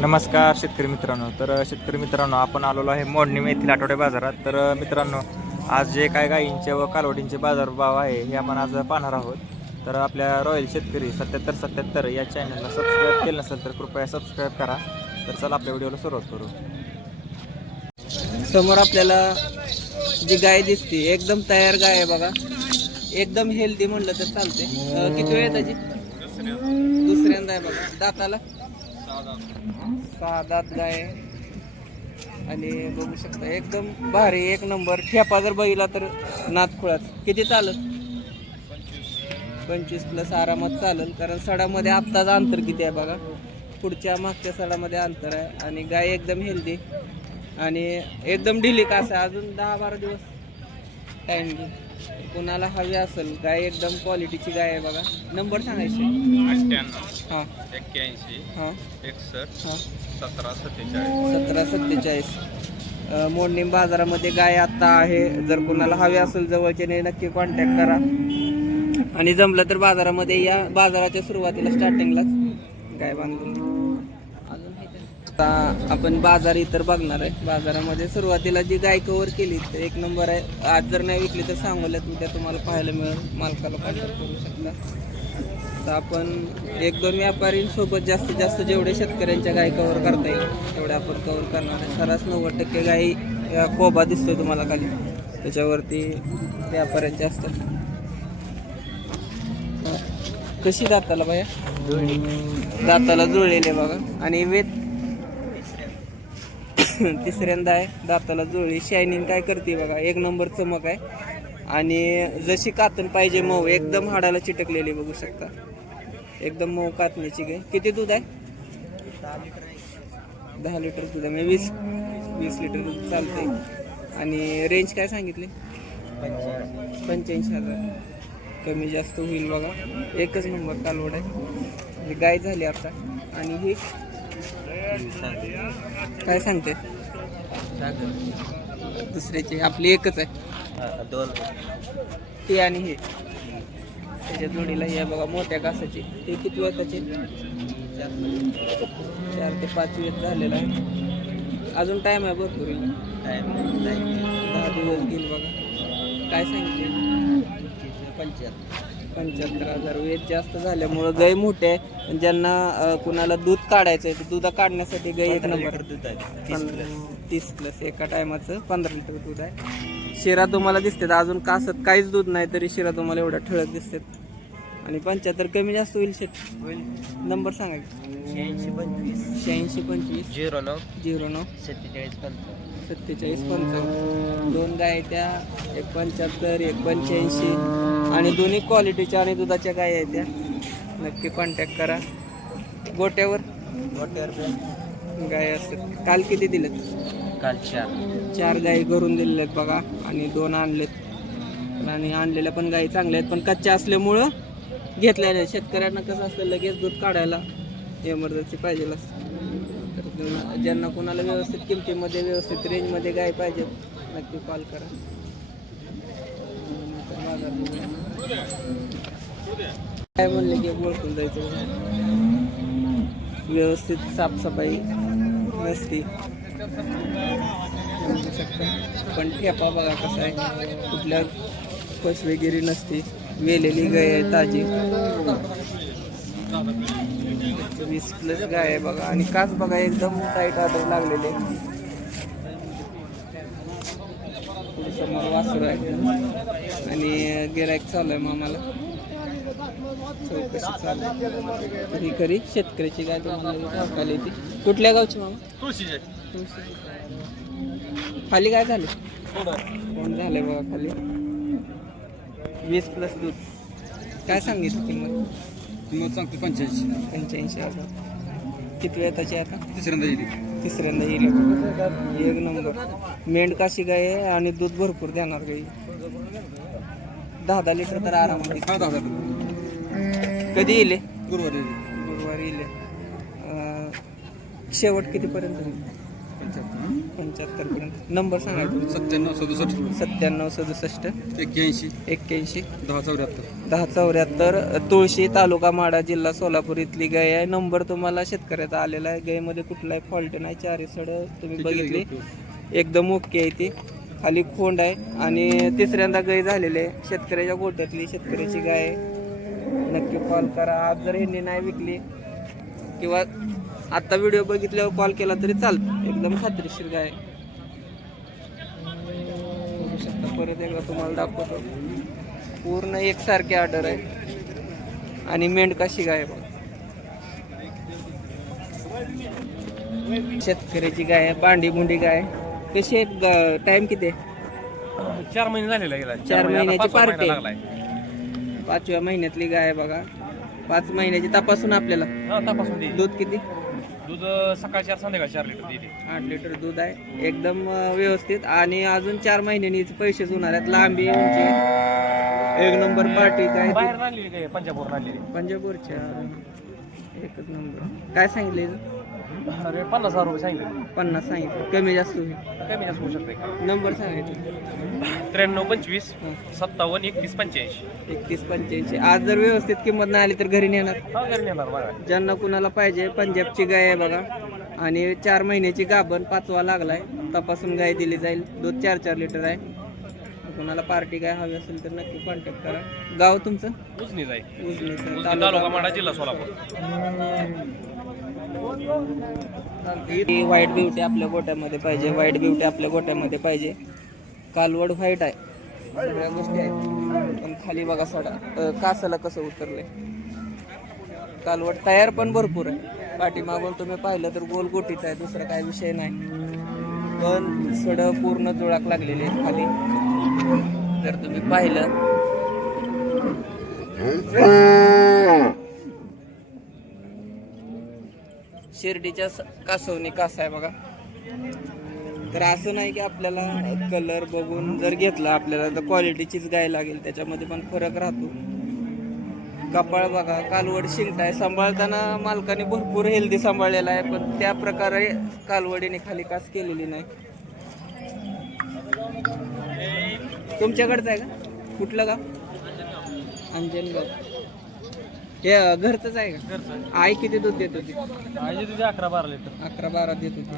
नमस्कार शेतकरी मित्रांनो. तर शेतकरी मित्रांनो आपण आलेलो आहे मोडणी येथील आठवडे बाजारात. तर मित्रांनो आज जे काय गायींचे व कालवडींचे बाजारभाव आहे हे आपण आज पाहणार आहोत. तर आपल्या रॉयल शेतकरी सत्याहत्तर सत्याहत्तर या चॅनलला सबस्क्राईब केलं नसेल तर कृपया सबस्क्राईब करा. तर चला आपल्या व्हिडिओला सुरुवात करू. समोर आपल्याला जी गाय दिसते एकदम तयार गाय आहे बघा. एकदम हेल्दी म्हणलं तर चालते किती वेळ आहे त्याची दुसऱ्यांदा आहे बघा. दाताला? सहा दात गाय. आणि बघू शकता एकदम भारी एक नंबर. ठेपा जर बघितला तर नातखुळात किती चालत पंचवीस प्लस आरामात चालेल. कारण सडामध्ये आत्ताच अंतर किती आहे बघा. पुढच्या मागच्या सडामध्ये अंतर आहे. आणि गाय एकदम हेल्दी आणि एकदम ढिली का असं? अजून दहा बारा दिवस. टाइम घे कोणाला हवी असेल गाय एकदम क्वालिटीची गाय आहे बघा. नंबर सांगायचे? अठ्ठ्याण्णव हां. एक्क्याऐंशी हां. एकसष्ट हां. सतरा सत्तेचाळीस. सतरा सत्तेचाळीस. मोडणी बाजारामध्ये गाय आत्ता आहे. जर कोणाला हवी असेल जवळच्याने नक्की कॉन्टॅक्ट करा. आणि जमलं तर बाजारामध्ये या बाजाराच्या सुरुवातीला स्टार्टिंगलाच गाय बांधून आता आपण बाजार इतर बघणार आहे. बाजारामध्ये सुरुवातीला जी गाय कव्हर केली तर एक नंबर आहे. आज जर नाही विकली तर सांगोल्यात उद्या तुम्हाला पाहायला मिळेल. मालकाला कॉन्टॅक्ट करू शकता. तर आपण एक दोन व्यापारींसोबत जास्तीत जास्त जेवढे शेतकऱ्यांच्या गाय कव्हर करता येईल तेवढे आपण कव्हर करणार आहे. सरास नव्वद टक्के गाई कोबा दिसतोय तुम्हाला खाली. त्याच्यावरती व्यापाऱ्यांचे असतात कशी दाताला बाया दाताला जुळलेले बघा. आणि वेत तिसऱ्यांदा आहे. दाताला जुळली शायनिंग काय करते बघा. एक नंबर चमक आहे. आणि जशी कातून पाहिजे मऊ. एकदम हाडाला चिटकलेली बघू शकता. एकदम मऊ कातण्याची गाय किती दूध आहे? दहा लिटर दूध आहे. म्हणजे वीस वीस लिटर दूध चालते आणि रेंज काय सांगितली? पंच्याऐंशी हजार. कमी जास्त होईल बघा. एकच नंबर कालवड आहे. गाय झाली आता. आणि ही काय सांगते? दुसऱ्याची आपली एकच आहे. दोन ती आणि हे. त्याच्या जोडीला हे आहे बघा मोठ्या कासाची ते किती वर्षाचे? चार ते पाच वेळ झालेला आहे. अजून टाईम आहे भरपूर. येईल. दहा दिवस घेईल बघा. काय सांगितले पंच्याहत्तर. हजार वेट जास्त झाल्यामुळं गाय मोठे आहे पण ज्यांना कुणाला दूध काढायचं आहे तर दूध काढण्यासाठी गाय एक नंबर दूध तीस प्लस एका टायमाचं पंधरा लिटर दूध आहे. शिरा तुम्हाला दिसतात. अजून कासत काहीच दूध नाही तरी शिरा तुम्हाला एवढ्या ठळक दिसतात. आणि पंच्याहत्तर कमी जास्त होईल शेत. होईल. नंबर सांगा शहाऐंशी पंचवीस. शहाऐंशी पंचवीस. झिरो नऊ. झिरो नऊ. सत्तेचाळीस पंचावन्न. सत्तेचाळीस पंचावन्न. दोन गाय त्या. एक पंच्याहत्तर एक पंच्याऐंशी. आणि दोन्ही क्वालिटीच्या आणि दुधाच्या गाय आहेत त्या. नक्की कॉन्टॅक्ट करा. गोट्यावर? गाय असतात. काल किती दिलेत? काल चार. चार गायी घरून दिलेल्या आहेत बघा. आणि दोन आणलेत. आणि आणलेल्या पण गायी चांगल्या आहेत. पण कच्च्या असल्यामुळं घेतलेल्या शेतकऱ्यांना कसं असतं लगेच दूध काढायला एमर्जन्सी पाहिजे तर ज्यांना- कोणाला व्यवस्थित किमतीमध्ये व्यवस्थित रेंजमध्ये गाय पाहिजे नक्की कॉल करा. काय म्हणले की ओळखून जायचं व्यवस्थित साफसफाई नसती. शकता. पण ठेपा बघा कसा आहे. कुठल्या फसवेगिरी नसते. वेलेली गाय आहे ताजी. वीस प्लस गाय आहे बघा. आणि काच बघा एकदम टाईट आदर लागलेले. समोर वासर आहे आणि गिरायक चालू आहे मामाला. चौकशी चालू. खरी खरी शेतकऱ्याची गाय तुम्हाला येते कुठल्या गावची मामा? खाली काय झाले? कोण झाले बघा खाली? वीस प्लस दूध. काय सांगितलं किंमत? किंमत सांगतो पंच्याऐंशी. पंच्याऐंशी हजार. किती वेळ त्याची आता? तिसऱ्यांदा येईल. तिसऱ्यांदा येईल. एक नंबर. मेंढकाशी गाय आहे आणि दूध भरपूर देणार गाई. दहा दहा लिटर तर आरामात येईल. हा कधी येईल? गुरुवारी गुरुवारी येईल. अं, शेवट कितीपर्यंत होईल? पंच्याहत्तर. पर्यंत. नंबर सांगा सत्त्याण्णव सदुसष्ट. सत्त्याण्णव सदुसष्ट. एक्क्याऐंशी. एक्क्याऐंशी. दहा चौऱ्याहत्तर. दहा चौऱ्याहत्तर. तुळशी तालुका माडा जिल्हा सोलापूर इथली गाय आहे. नंबर तुम्हाला शेतकऱ्याचा आलेला आहे. गायमध्ये कुठलाही फॉल्ट नाही. चारी सड तुम्ही बघितली. एकदम ओके आहे ती. खाली खोंड आहे. आणि तिसऱ्यांदा गाय झालेली आहे. शेतकऱ्याच्या गोट्यातली शेतकऱ्याची गाय आहे. नक्की कॉल करा. आज जर यांनी नाही विकली किंवा आत्ता व्हिडिओ बघितल्यावर कॉल केला तरी चालतं. एकदम खात्रीशीर. बघू शकता परत एकदा तुम्हाला दाखवतो. पूर्ण एकसारखी ऑर्डर आहे. आणि मेंढ कशी गाय बघा. शेतकऱ्याची गाय बांडी बुंडी गाय कशी टाइम किती आहे? चार महिने झालेला गेला चार महिन्याची पार्टी. पाचव्या महिन्यातली गाय बघा. पाच महिन्याची तपासून आपल्याला. तपासून दूध किती? दूध सकाळ चार संध्याकाळ चार लिटर देते आठ लिटर दूध आहे. एकदम अं, व्यवस्थित. आणि अजून चार महिन्यांनी हिचे पैसेच होणार आहेत. लांबी उंची एक नंबर पार्टी काय बाहेर आणलेली काय पंजाबवरून आणलेली. पंजाबपूरच्या एकच नंबर. काय सांगितलं हिचं? अरे पन्नास हजार रुपये सांगितले. पन्नास सांगितलं. कमी जास्त होईल. कमी जास्त होऊ शकते का? नंबर सांगितलं त्र्याण्णव पंचवीस. सत्तावन्न एकतीस पंच्याऐंशी. एकतीस पंच्याऐंशी. आज जर व्यवस्थित किंमत नाही आली तर घरी नेणार. हा घरी नेणार बघा ज्यांना कुणाला पाहिजे पंजाबची गाय आहे बघा. आणि चार महिन्याची गाभण पाचवा लागलाय. तपासून गाय दिली जाईल. दूध चार चार लिटर आहे. कुणाला पार्टी गाय हवी असेल तर नक्की कॉन्टॅक्ट करा. गाव तुमचं? उजनी जाईल उजनी तालुका माडा जिल्हा सोलापूर. ही व्हाईट ब्युटी आपल्या गोट्यामध्ये पाहिजे व्हाईट ब्युटी आपल्या गोट्यामध्ये पाहिजे. कालवड व्हाईट आहे. सगळ्या गोष्टी आहेत. पण खाली बघा सडा कासाला कसं उतरलंय. कालवड तयार पण भरपूर आहे. पाठीमागून तुम्ही पाहिलं तर गोल गोटीचा आहे दुसरा काय विषय नाही. पण सड पूर्ण जुळाक लागलेली आहे खाली. जर तुम्ही पाहिलं शिर्डीच्या स- कासवनी कासा आहे बघा. तर असं नाही की आपल्याला कलर बघून जर घेतला आपल्याला तर क्वालिटीचीच गाय लागेल. त्याच्यामध्ये पण फरक राहतो. कपाळ बघा कालवड शिंकताय आहे. सांभाळताना मालकाने भरपूर हेल्दी सांभाळलेला आहे पण त्या प्रकारे कालवडीने खाली कास केलेली नाही. तुमच्याकडचं आहे का? कुठलं गाव? अंजनगाव. हे घरचंच आहे का? आई किती दूध देत होती? तुझे अकरा बारा लिटर. अकरा बारा देत होती.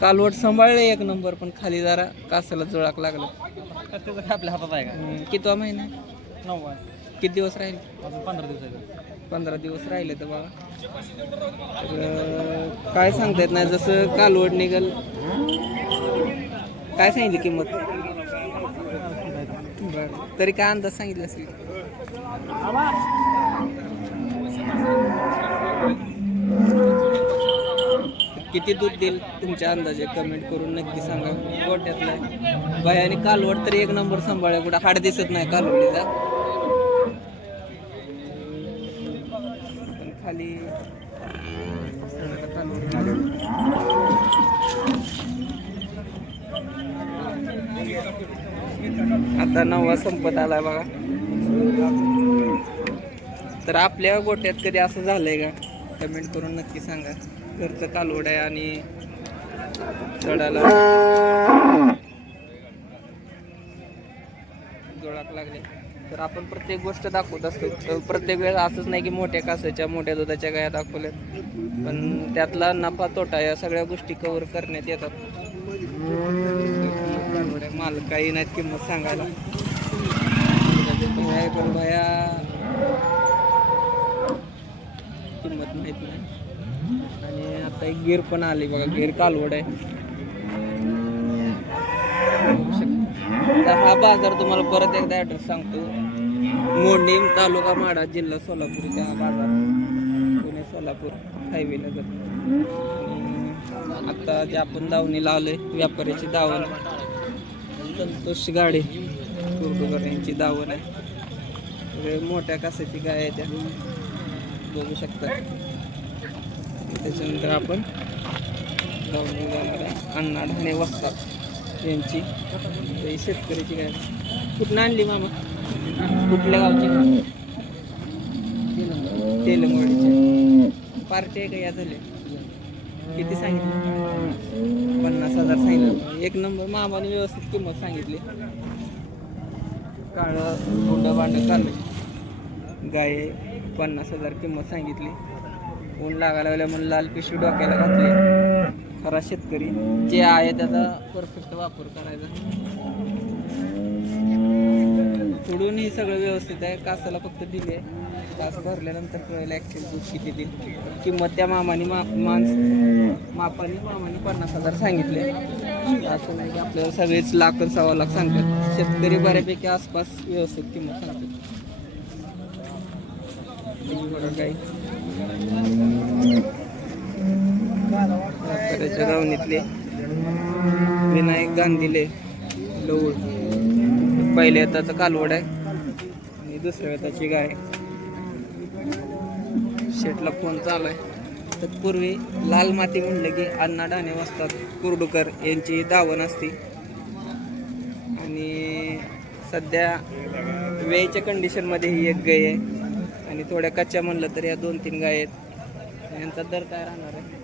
कालवड सांभाळले एक नंबर पण खाली जरा कासाला जुळाक लागलं. त्याचं काय आपल्या हातात आहे का? हम्म, कितवा महिना आहे? नऊ आहे. किती दिवस राहील? अजून पंधरा दिवस आहे. पंधरा दिवस राहिले तर अं, काय सांगता येत नाही जसं कालवड निघल. काय सांगितली किंमत? बरं. तरी काय अंदाज सांगितलं असेल? किती दूध देईल तुमच्या अंदाजे? कमेंट करून नक्की सांगा. गोट्यातला बाय आणि कालवड तरी एक नंबर सांभाळ्या कुठं हाड दिसत नाही कालवडीचा. पण खाली आता नववा संपत आलाय बघा. तर आपल्या गोट्यात कधी असं झालंय का? कमेंट करून नक्की सांगा. घरचं कालवड आहे आणि चढायला जोडाक लागले. तर आपण प्रत्येक गोष्ट दाखवत असतो. तर प्रत्येक वेळेस असंच नाही की मोठ्या कासाच्या मोठ्या दुधाच्या गाया दाखवल्या पण त्यातला नफा तोटा या सगळ्या गोष्टी कव्हर करण्यात येतात. माल काही नाहीत किंमत सांगायला. पण भया किंमत माहीत नाही. आणि आता एक गिर पण आली बघा गिर कालवड आहे. हा बाजार तुम्हाला परत एकदा ॲड्रेस सांगतो. मोडणी तालुका माडा जिल्हा सोलापूर इथे हा बाजार. पुणे सोलापूर हायवेला जातो आता जे आपण दावणीला आलोय व्यापाऱ्याची दावण. संतोष गाडे कुर्डुकर यांची दावण आहे. मोठ्या कासाची गाय आहे त्या? बघू शकता. त्याच्यानंतर आपण दावणी जाणार आहे. अण्णा ढाणे वस्तात यांची. शेतकऱ्याची गाय कुठून आणली मामा? कुठल्या गावची तेलंगवाडीची पार्टी आहे का? या झाले. किती सांगितलं? पन्नास हजार सांगितलं. एक नंबर मामाने व्यवस्थित किंमत सांगितली. काळं गुंड भांड काढलं गाय पन्नास हजार किंमत सांगितली. ऊन लागायला लागलं म्हणून लाल पिशवी डोक्याला घातली. खरा शेतकरी जे आहे त्याचा परफेक्ट वापर करायचा. पुढून ही सगळं व्यवस्थित आहे. कासाला फक्त दिले. कास भरल्यानंतर कळलं ॲक्च्युअली दूध किती देईल. किंमत त्या मामाने मा माणस मापाने मामाने पन्नास हजार सांगितले. असं नाही की आपल्याला सगळेच लाख सव्वा लाख सांगतात. शेतकरी बऱ्यापैकी आसपास व्यवस्थित किंमत सांगतात. काही त्याच्या रावणीतले विनायक गांधीले लवळ. पहिल्या येताचं कालवड आहे. आणि दुसऱ्या येताची गाय. शेटला फोन चालू आहे. तत्पूर्वी लाल माती म्हणलं की अण्णा डाणे वाजतात. कुर्डुकर यांची दावण असते. आणि सध्या वेळेच्या कंडिशनमध्ये ही एक गाय आहे. थोड्या कच्च्या म्हणलं तर या दोन तीन गाय आहेत. यांचा दर काय राहणार आहे?